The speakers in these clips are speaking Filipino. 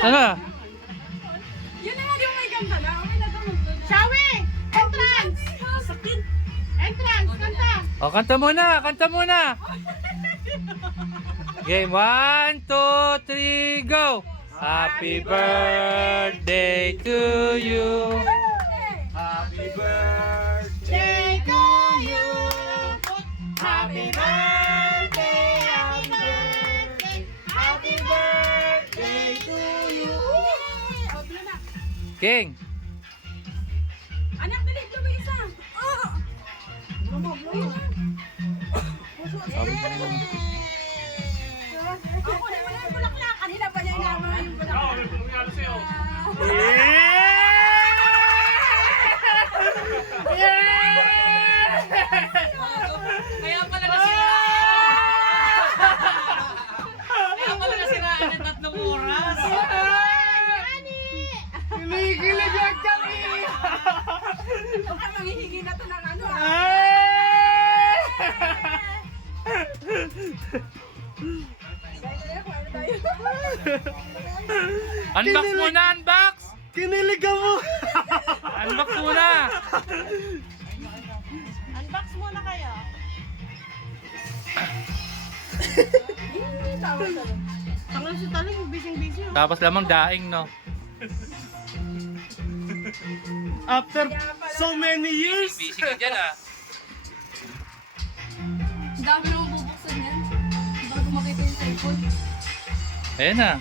Sana? Yun na nga yung may ganda na. Okay na gano'n. Shawi! Entrance! Sakit! Entrance! Kanta! O, kanta muna! Kanta muna! Game 1, 2, 3, go! Happy birthday to you! Happy birthday to you. Happy birthday, happy birthday, happy birthday to you. O, tuloy na. King! Anak, dali, tuloy isa. Oh! Ako na wala yung bulaklak. Kanina pa niya inaama yung bulaklak. Kaya pala nasira. Kaya pala nasiraan ng 3 oras. Kinikilig ang kami. Baka manghihingi na to ng ano. Unbox muna! Unbox! Kinilig ka mo. Unbox muna! Unbox muna kayo. Tangan si Taling, busy-busy. Tapos lamang daing, no? After so many years. Busy ka dyan, ah. Ang dami naman bubuksan yan. Bago makita yung cellphone. Ayan na.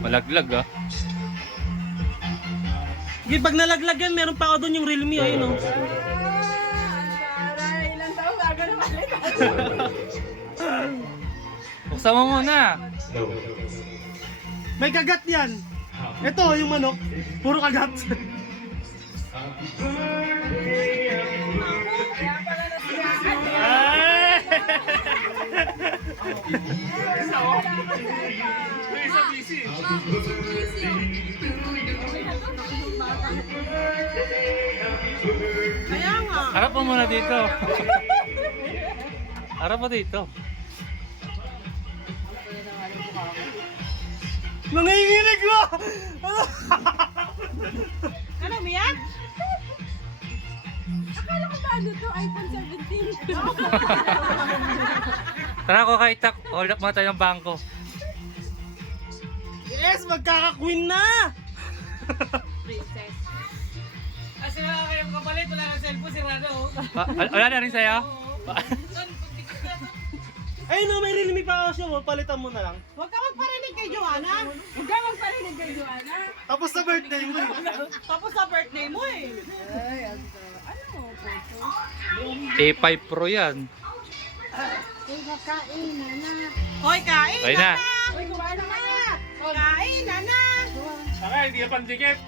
Malaglag, ah. Sige, pag nalaglag yan, meron pa ako doon yung Realme, ayun o. Aray, ilang taon bago na malit. Buksan mo muna. May kagat yan. Ito, yung manok. Puro kagat. Kaya pala nasiraan. Kaya nga. Harap mo muna dito. Harap mo dito. Nanginginig mo! Ano, Miyak? Akala ko ba ano to? iPhone 17. Tara ko kay Tak. Hold up muna tayo ng bangko. Yes, magkaka-queen na! Princess. Kasi wala kayong kapalit, wala kang cellphone, sirado. Wala na rin sa'yo? Ay no, may Realme pa ako siya. Palitan mo na lang. Huwag ka magparinig kay Joanna. Huwag ka magparinig kay Joanna. Tapos sa birthday mo. Tapos sa birthday mo eh. Ay, ano? A5 Pro yan. Kain na na. Hoy, kain Ay na. Hoy, kumain na na. Kain na na. Saka, hindi ka pandikit.